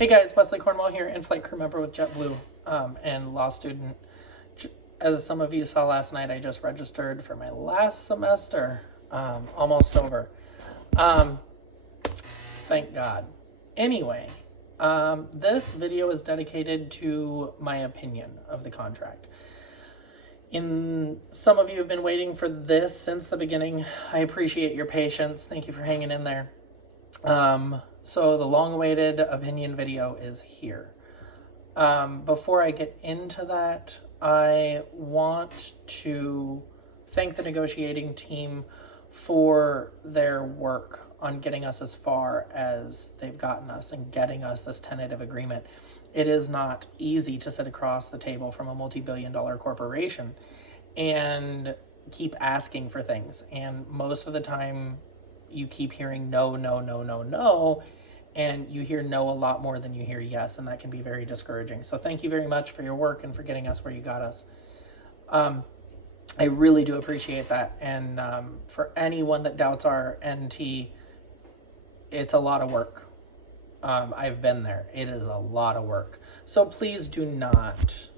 Hey guys, Wesley Cornwall here, in-flight crew member with JetBlue and law student. As some of you saw last night, I just registered for my last semester, almost over. Thank God. Anyway, this video is dedicated to my opinion of the contract. Some of you have been waiting for this since the beginning. I appreciate your patience. Thank you for hanging in there. So the long-awaited opinion video is here. Before I get into that, I want to thank the negotiating team for their work on getting us as far as they've gotten us and getting us this tentative agreement. It is not easy to sit across the table from a multi-billion-dollar corporation and keep asking for things. And most of the time, you keep hearing no, no, no, no, no, and you hear no a lot more than you hear yes, and that can be very discouraging. So thank you very much for your work and for getting us where you got us. I really do appreciate that. And for anyone that doubts our NT, it's a lot of work. I've been there. It is a lot of work. So please do not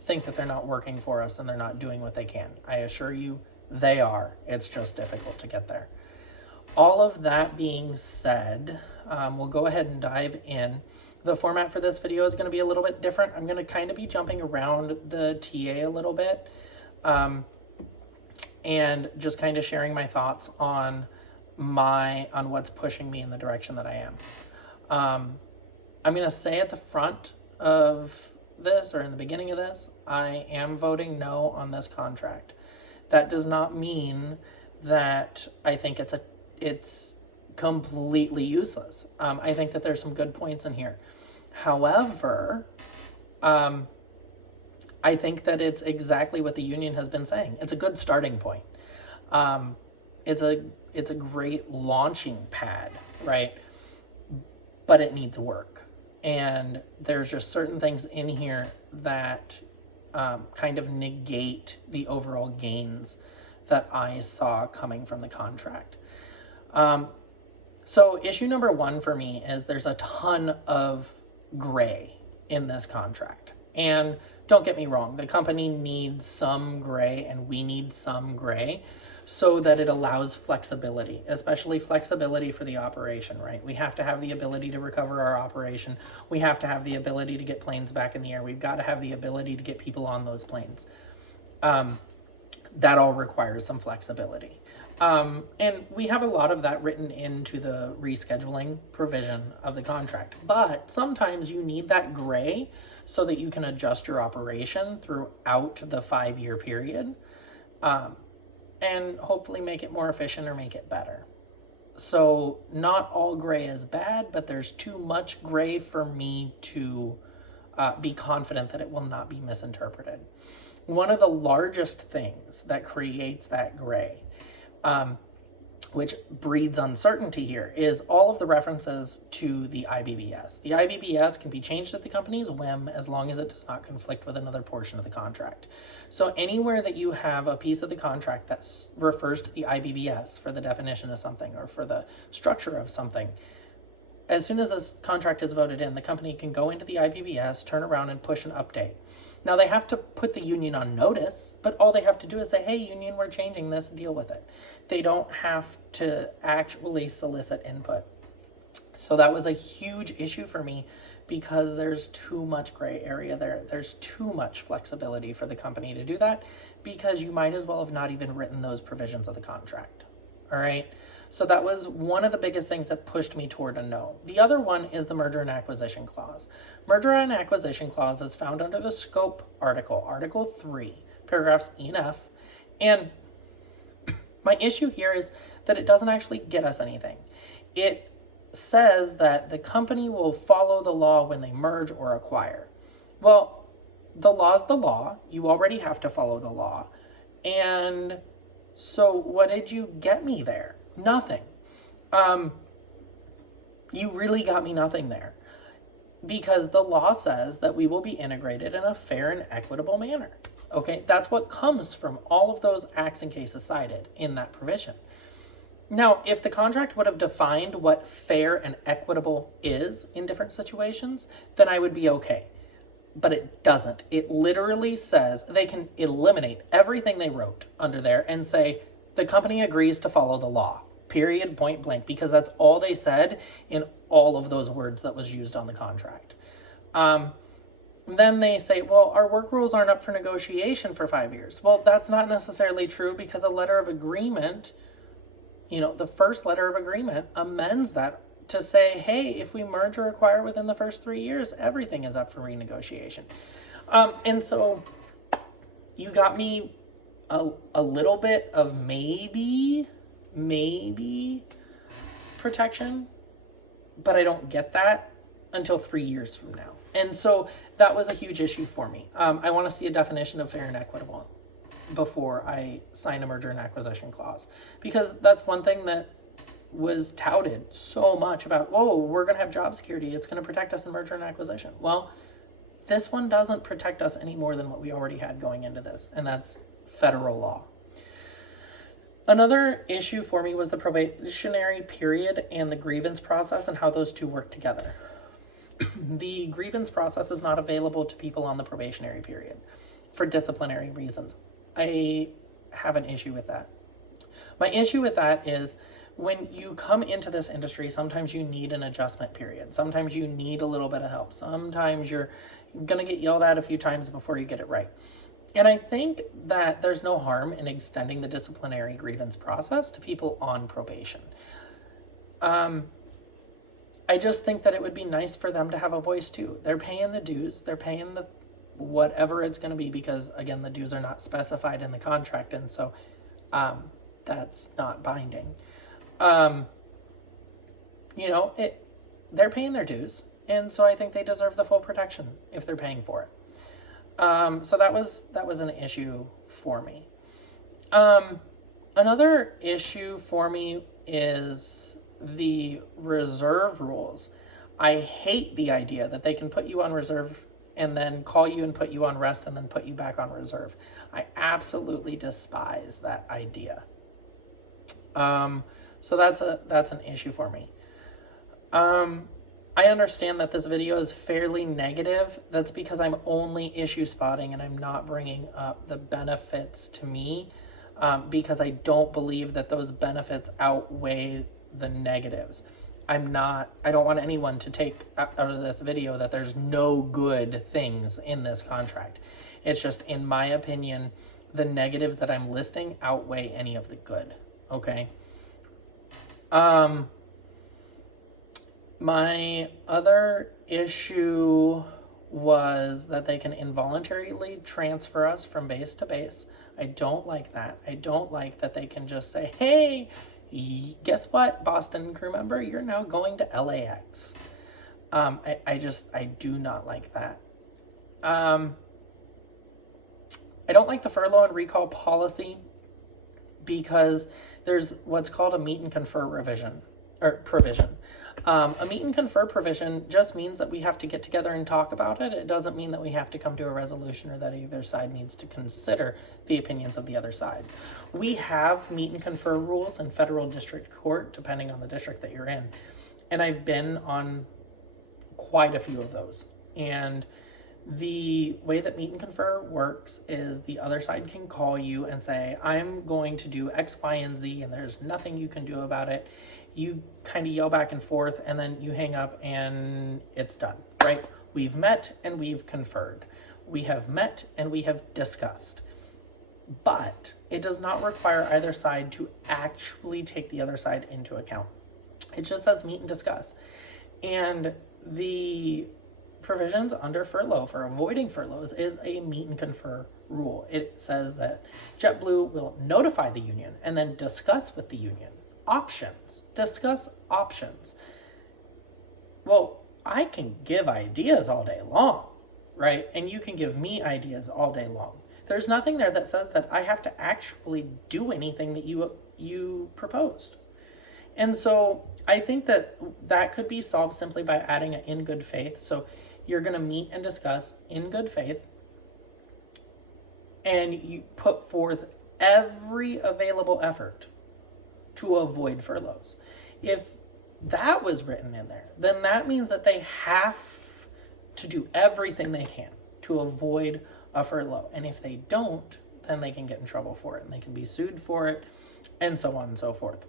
think that they're not working for us and they're not doing what they can. I assure you they are. It's just difficult to get there. All of that being said, we'll go ahead and dive in. The format for this video is going to be a little bit different. I'm going to kind of be jumping around the TA a little bit and just kind of sharing my thoughts on what's pushing me in the direction that I am. I'm going to say at the front of this, or in the beginning of this, I am voting no on this contract. That does not mean that I think it's completely useless. I think that there's some good points in here. However, I think that it's exactly what the union has been saying. It's a good starting point. It's a great launching pad, right? But it needs work. And there's just certain things in here that kind of negate the overall gains that I saw coming from the contract. So issue number one for me is there's a ton of gray in this contract. And don't get me wrong, the company needs some gray and we need some gray so that it allows flexibility, especially flexibility for the operation, right? We have to have the ability to recover our operation. We have to have the ability to get planes back in the air. We've got to have the ability to get people on those planes. That all requires some flexibility. And we have a lot of that written into the rescheduling provision of the contract. But sometimes you need that gray so that you can adjust your operation throughout the 5-year period and hopefully make it more efficient or make it better. So not all gray is bad, but there's too much gray for me to be confident that it will not be misinterpreted. One of the largest things that creates that gray, which breeds uncertainty here, is all of the references to the IBBS. The IBBS can be changed at the company's whim as long as it does not conflict with another portion of the contract. So anywhere that you have a piece of the contract that refers to the IBBS for the definition of something or for the structure of something, as soon as this contract is voted in, the company can go into the IBBS, turn around and push an update. Now, they have to put the union on notice, but all they have to do is say, hey, union, we're changing this, deal with it. They don't have to actually solicit input. So that was a huge issue for me because there's too much gray area there. There's too much flexibility for the company to do that because you might as well have not even written those provisions of the contract. All right. So that was one of the biggest things that pushed me toward a no. The other one is the merger and acquisition clause. Merger and acquisition clause is found under the scope article, Article 3, paragraphs E and F. And my issue here is that it doesn't actually get us anything. It says that the company will follow the law when they merge or acquire. Well, the law's the law. You already have to follow the law. And so what did you get me there? Nothing. You really got me nothing there because the law says that we will be integrated in a fair and equitable manner. Okay, that's what comes from all of those acts and cases cited in that provision. Now, if the contract would have defined what fair and equitable is in different situations, then I would be okay. But it doesn't. It literally says they can eliminate everything they wrote under there and say the company agrees to follow the law, period, point blank, because that's all they said in all of those words that was used on the contract. Then they say, well, our work rules aren't up for negotiation for 5 years. Well, that's not necessarily true, because a letter of agreement, the first letter of agreement amends that to say, hey, if we merge or acquire within the first 3 years, everything is up for renegotiation. And so you got me a little bit of maybe protection, but I don't get that until 3 years from now. And so that was a huge issue for me. I want to see a definition of fair and equitable before I sign a merger and acquisition clause, because that's one thing that was touted so much about, we're going to have job security, it's going to protect us in merger and acquisition. Well, this one doesn't protect us any more than what we already had going into this, and that's federal law. Another issue for me was the probationary period and the grievance process and how those two work together. The grievance process is not available to people on the probationary period for disciplinary reasons. I have an issue with that. My issue with that is when you come into this industry, sometimes you need an adjustment period. Sometimes you need a little bit of help. Sometimes you're going to get yelled at a few times before you get it right. And I think that there's no harm in extending the disciplinary grievance process to people on probation. I just think that it would be nice for them to have a voice too. They're paying the dues. They're paying the whatever it's going to be, because again, the dues are not specified in the contract. And so that's not binding. They're paying their dues. And so I think they deserve the full protection if they're paying for it. So that was an issue for me. Another issue for me is the reserve rules. I hate the idea that they can put you on reserve and then call you and put you on rest and then put you back on reserve. I absolutely despise that idea. So that's an issue for me. I understand that this video is fairly negative. That's because I'm only issue spotting and I'm not bringing up the benefits to me, because I don't believe that those benefits outweigh the negatives. I don't want anyone to take out of this video that there's no good things in this contract. It's just, in my opinion, the negatives that I'm listing outweigh any of the good. Okay. My other issue was that they can involuntarily transfer us from base to base. I don't like that. I don't like that they can just say, hey, guess what, Boston crew member, you're now going to LAX. I do not like that. I don't like the furlough and recall policy, because there's what's called a meet and confer provision. A meet and confer provision just means that we have to get together and talk about it. It doesn't mean that we have to come to a resolution or that either side needs to consider the opinions of the other side. We have meet and confer rules in federal district court, depending on the district that you're in. And I've been on quite a few of those. And the way that meet and confer works is the other side can call you and say, I'm going to do X, Y, and Z, and there's nothing you can do about it. You kind of yell back and forth, and then you hang up and it's done, right? We've met and we've conferred. We have met and we have discussed. But it does not require either side to actually take the other side into account. It just says meet and discuss. And the provisions under furlough for avoiding furloughs is a meet and confer rule. It says that JetBlue will notify the union and then discuss with the union discuss options. Well, I can give ideas all day long, right? And you can give me ideas all day long. There's nothing there that says that I have to actually do anything that you proposed. And so I think that could be solved simply by adding an in good faith. So you're going to meet and discuss in good faith, and you put forth every available effort to avoid furloughs. If that was written in there, then that means that they have to do everything they can to avoid a furlough. And if they don't, then they can get in trouble for it and they can be sued for it and so on and so forth.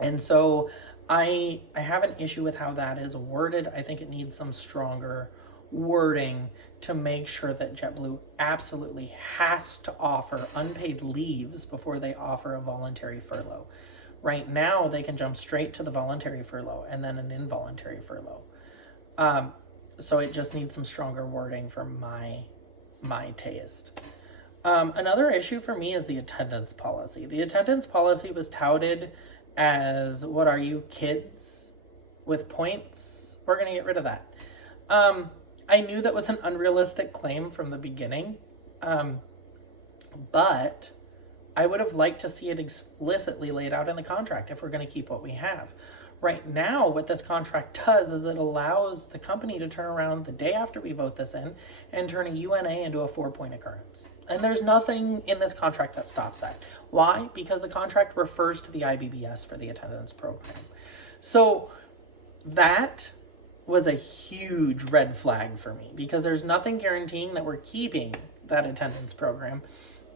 And so I have an issue with how that is worded. I think it needs some stronger wording to make sure that JetBlue absolutely has to offer unpaid leaves before they offer a voluntary furlough. Right now, they can jump straight to the voluntary furlough and then an involuntary furlough. So it just needs some stronger wording for my taste. Another issue for me is the attendance policy. The attendance policy was touted as, what are you, kids with points? We're going to get rid of that. I knew that was an unrealistic claim from the beginning, but I would have liked to see it explicitly laid out in the contract if we're going to keep what we have. Right now, what this contract does is it allows the company to turn around the day after we vote this in and turn a UNA into a 4-point occurrence. And there's nothing in this contract that stops that. Why? Because the contract refers to the IBBS for the attendance program. So that was a huge red flag for me because there's nothing guaranteeing that we're keeping that attendance program.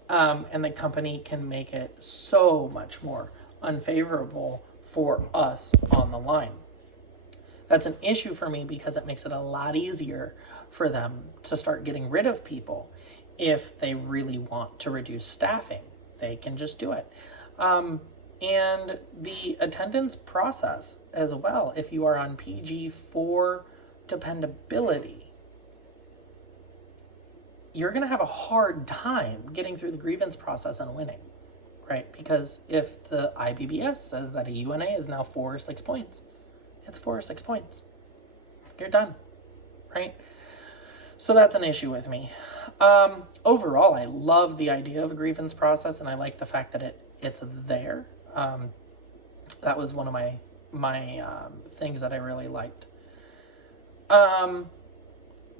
And the company can make it so much more unfavorable for us on the line. That's an issue for me because it makes it a lot easier for them to start getting rid of people if they really want to reduce staffing. They can just do it. And the attendance process as well, if you are on PG for dependability, you're going to have a hard time getting through the grievance process and winning, right? Because if the IBBS says that a UNA is now 4 or 6 points, it's 4 or 6 points. You're done, right? So that's an issue with me. Overall, I love the idea of a grievance process, and I like the fact that it's there. That was one of my things that I really liked.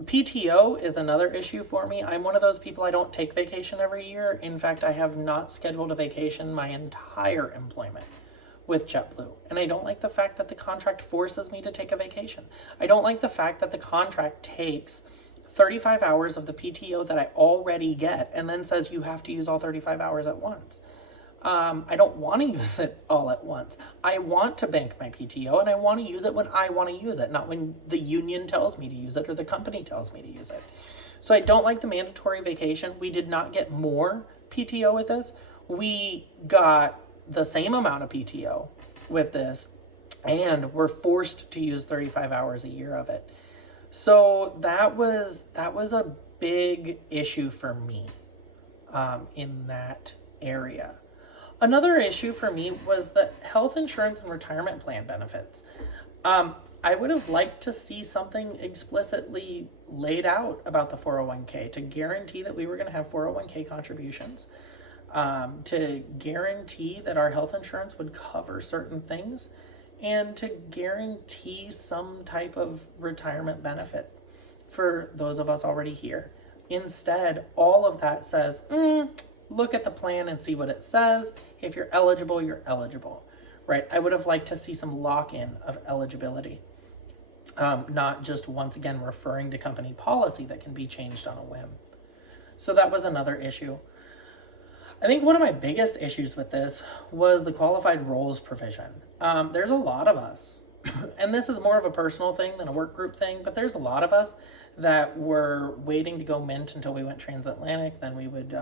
PTO is another issue for me. I'm one of those people, I don't take vacation every year. In fact, I have not scheduled a vacation my entire employment with JetBlue. And I don't like the fact that the contract forces me to take a vacation. I don't like the fact that the contract takes 35 hours of the PTO that I already get and then says you have to use all 35 hours at once. I don't want to use it all at once. I want to bank my PTO and I want to use it when I want to use it, not when the union tells me to use it or the company tells me to use it. So I don't like the mandatory vacation. We did not get more PTO with this. We got the same amount of PTO with this and we're forced to use 35 hours a year of it. So that was a big issue for me in that area. Another issue for me was the health insurance and retirement plan benefits. I would have liked to see something explicitly laid out about the 401k to guarantee that we were going to have 401k contributions, to guarantee that our health insurance would cover certain things, and to guarantee some type of retirement benefit for those of us already here. Instead, all of that says, look at the plan and see what it says. If you're eligible, you're eligible, right? I would have liked to see some lock-in of eligibility, not just once again referring to company policy that can be changed on a whim. So that was another issue. I think one of my biggest issues with this was the qualified roles provision. There's a lot of us, and this is more of a personal thing than a work group thing, but there's a lot of us that were waiting to go Mint until we went transatlantic. Then we would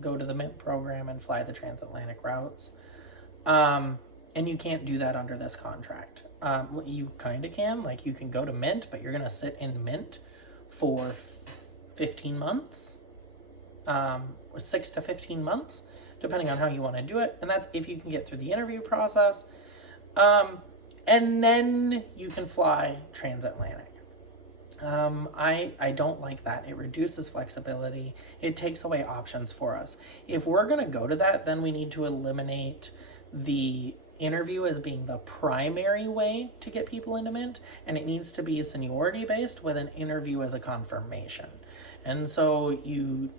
go to the Mint program and fly the transatlantic routes. And you can't do that under this contract. You kind of can. Like, you can go to Mint, but you're going to sit in Mint for 15 months, 6 to 15 months, depending on how you want to do it. And that's if you can get through the interview process. And then you can fly transatlantic. I don't like that. It reduces flexibility. It takes away options for us. If we're going to go to that, then we need to eliminate the interview as being the primary way to get people into Mint, and it needs to be seniority based with an interview as a confirmation. And so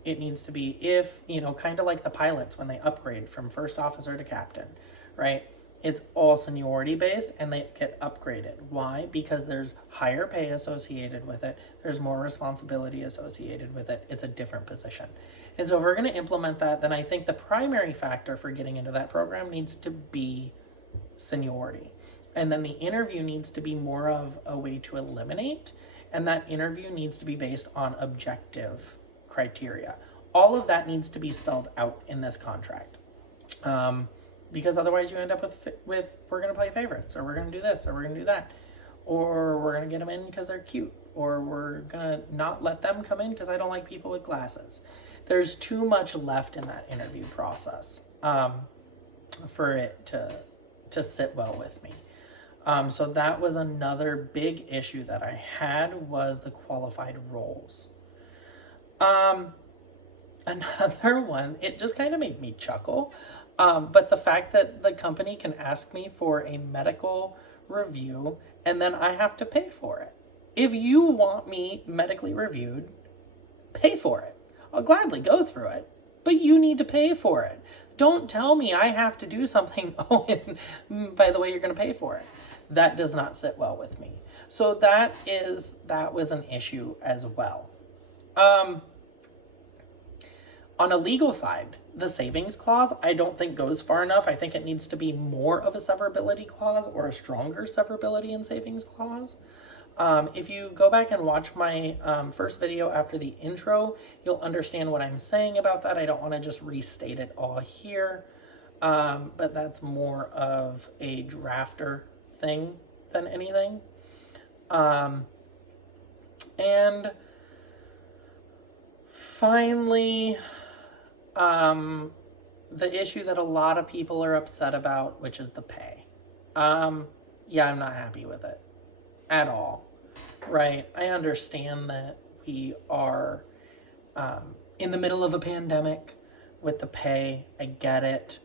it needs to be, if, kind of like the pilots when they upgrade from first officer to captain, right? It's all seniority based and they get upgraded. Why? Because there's higher pay associated with it. There's more responsibility associated with it. It's a different position. And so if we're going to implement that, then I think the primary factor for getting into that program needs to be seniority. And then the interview needs to be more of a way to eliminate. And that interview needs to be based on objective criteria. All of that needs to be spelled out in this contract. Because otherwise you end up with we're going to play favorites, or we're going to do this, or we're going to do that, or we're going to get them in because they're cute, or we're going to not let them come in because I don't like people with glasses. There's too much left in that interview process for it to sit well with me. So that was another big issue that I had, was the qualified roles. Another one, it just kind of made me chuckle. But the fact that the company can ask me for a medical review and then I have to pay for it. If you want me medically reviewed, pay for it. I'll gladly go through it, but you need to pay for it. Don't tell me I have to do something. Oh, and by the way, you're going to pay for it. That does not sit well with me. So that was an issue as well. On a legal side, the savings clause, I don't think goes far enough. I think it needs to be more of a severability clause, or a stronger severability and savings clause. If you go back and watch my first video after the intro, you'll understand what I'm saying about that. I don't want to just restate it all here, but that's more of a drafter thing than anything. And finally, the issue that a lot of people are upset about, which is the pay. Yeah, I'm not happy with it at all, right? I understand that we are in the middle of a pandemic with the pay. I get it.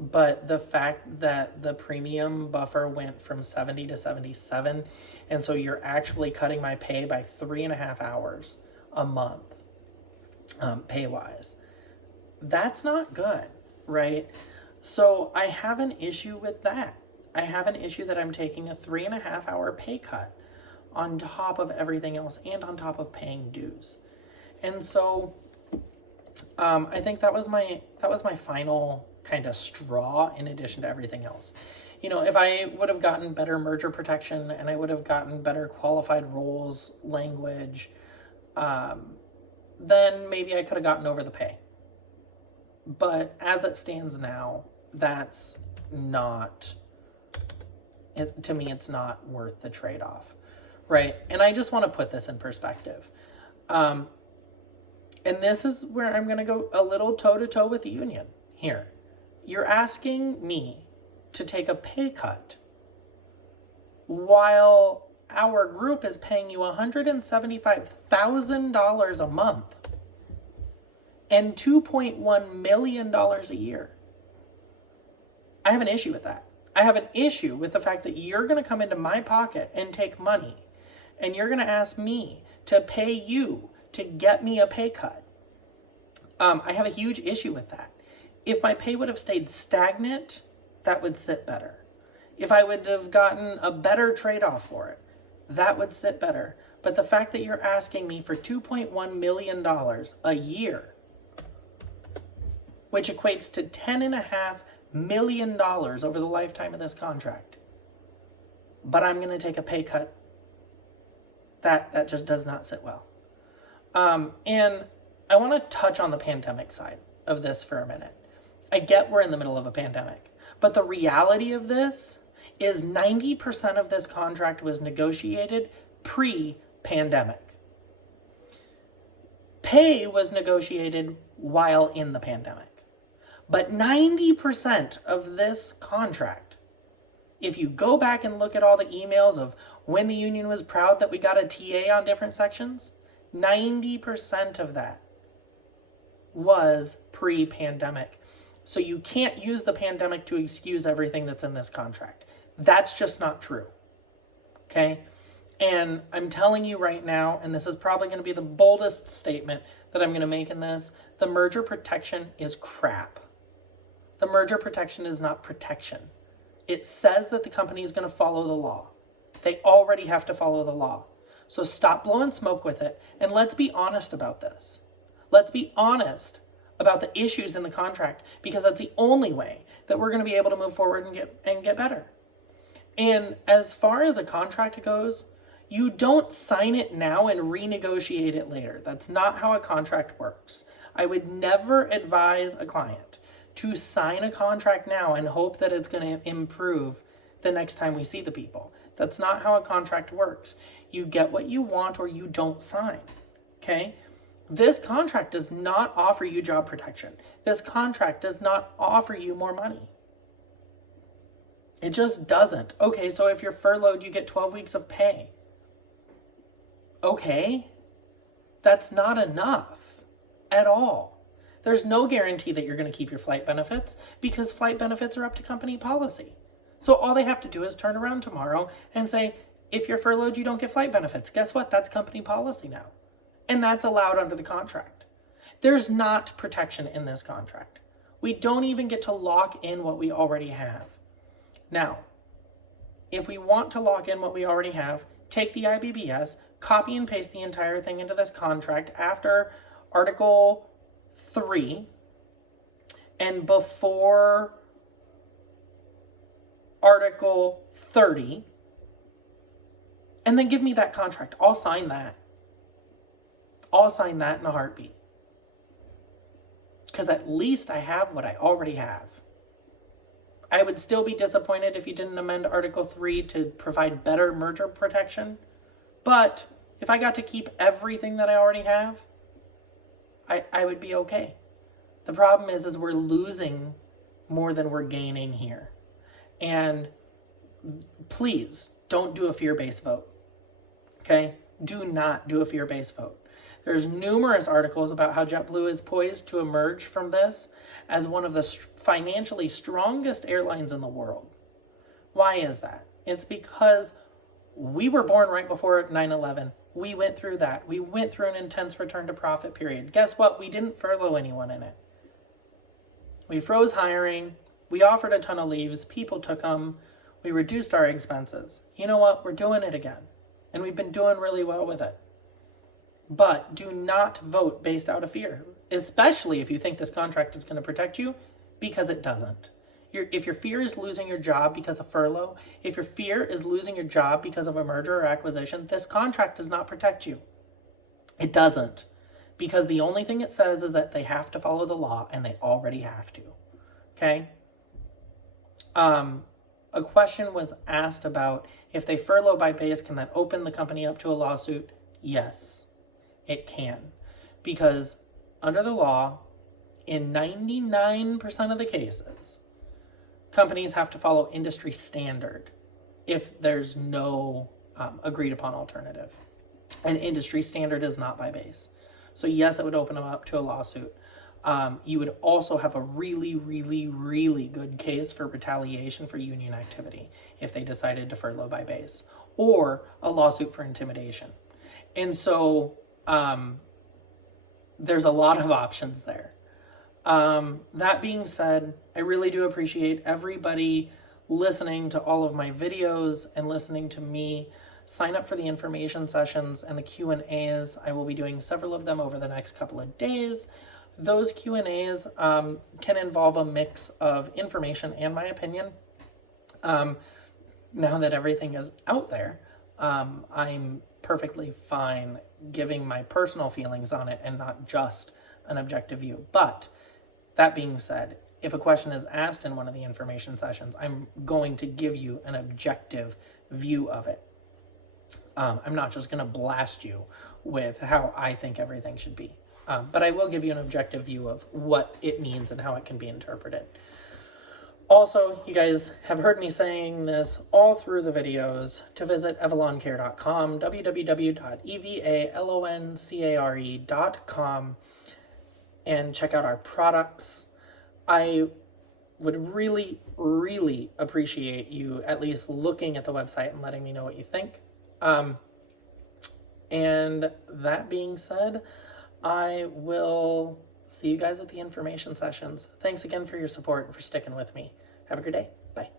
But the fact that the premium buffer went from 70 to 77, and so you're actually cutting my pay by 3.5 hours a month, pay-wise, that's not good, right? So I have an issue with that. I have an issue that I'm taking a 3.5 hour pay cut on top of everything else and on top of paying dues. And so I think that was my final kind of straw, in addition to everything else. You know, if I would have gotten better merger protection and I would have gotten better qualified roles language, then maybe I could have gotten over the pay. But as it stands now, that's not, to me, it's not worth the trade-off, right? And I just want to put this in perspective. And this is where I'm going to go a little toe-to-toe with the union here. You're asking me to take a pay cut while our group is paying you $175,000 a month and $2.1 million a year. I have an issue with that. I have an issue with the fact that you're going to come into my pocket and take money, and you're going to ask me to pay you to get me a pay cut. I have a huge issue with that. If my pay would have stayed stagnant, that would sit better. If I would have gotten a better trade-off for it, that would sit better. But the fact that you're asking me for $2.1 million a year, which equates to $10.5 million over the lifetime of this contract, but I'm going to take a pay cut, that just does not sit well. And I want to touch on the pandemic side of this for a minute. I get we're in the middle of a pandemic, but the reality of this is 90% of this contract was negotiated pre-pandemic. Pay was negotiated while in the pandemic. But 90% of this contract, if you go back and look at all the emails of when the union was proud that we got a TA on different sections, 90% of that was pre-pandemic. So you can't use the pandemic to excuse everything that's in this contract. That's just not true. Okay? And I'm telling you right now, and this is probably going to be the boldest statement that I'm going to make in this, the merger protection is crap. The merger protection is not protection. It says that the company is going to follow the law. They already have to follow the law. So stop blowing smoke with it, and let's be honest about this. Let's be honest about the issues in the contract, because that's the only way that we're going to be able to move forward and get better. And as far as a contract goes, you don't sign it now and renegotiate it later. That's not how a contract works. I would never advise a client to sign a contract now and hope that it's going to improve the next time we see the people. That's not how a contract works. You get what you want or you don't sign, okay? This contract does not offer you job protection. This contract does not offer you more money. It just doesn't. Okay, so if you're furloughed, you get 12 weeks of pay. Okay, that's not enough at all. There's no guarantee that you're going to keep your flight benefits, because flight benefits are up to company policy. So all they have to do is turn around tomorrow and say, if you're furloughed, you don't get flight benefits. Guess what? That's company policy now. And that's allowed under the contract. There's not protection in this contract. We don't even get to lock in what we already have. Now, if we want to lock in what we already have, take the IBBS, copy and paste the entire thing into this contract after Article 3 and before Article 30, and then give me that contract. I'll sign that. I'll sign that in a heartbeat. Because at least I have what I already have. I would still be disappointed if you didn't amend Article 3 to provide better merger protection. But if I got to keep everything that I already have, I would be okay. The problem is we're losing more than we're gaining here. And please don't do a fear-based vote. Okay? Do not do a fear-based vote. There's numerous articles about how JetBlue is poised to emerge from this as one of the financially strongest airlines in the world. Why is that? It's because we were born right before 9/11. We went through that. We went through an intense return to profit period. Guess what? We didn't furlough anyone in it. We froze hiring. We offered a ton of leaves. People took them. We reduced our expenses. You know what? We're doing it again. And we've been doing really well with it. But do not vote based out of fear, especially if you think this contract is going to protect you, because it doesn't. If your fear is losing your job because of furlough, if your fear is losing your job because of a merger or acquisition, this contract does not protect you. It doesn't. Because the only thing it says is that they have to follow the law, and they already have to. Okay? A question was asked about if they furlough by base, can that open the company up to a lawsuit? Yes, it can. Because under the law, in 99% of the cases, companies have to follow industry standard if there's no agreed upon alternative. And industry standard is not by base. So yes, it would open them up to a lawsuit. You would also have a really, really, really good case for retaliation for union activity if they decided to furlough by base, or a lawsuit for intimidation. And so there's a lot of options there. That being said, I really do appreciate everybody listening to all of my videos and listening to me. Sign up for the information sessions and the Q&As. I will be doing several of them over the next couple of days. Those Q&As can involve a mix of information and my opinion. Now that everything is out there, I'm perfectly fine giving my personal feelings on it and not just an objective view. But that being said, if a question is asked in one of the information sessions, I'm going to give you an objective view of it. I'm not just going to blast you with how I think everything should be. But I will give you an objective view of what it means and how it can be interpreted. Also, you guys have heard me saying this all through the videos to visit evaloncare.com, www.evaloncare.com, and check out our products. I would really, really appreciate you at least looking at the website and letting me know what you think. And that being said, I will See you guys at the information sessions. Thanks again for your support and for sticking with me. Have a good day. Bye.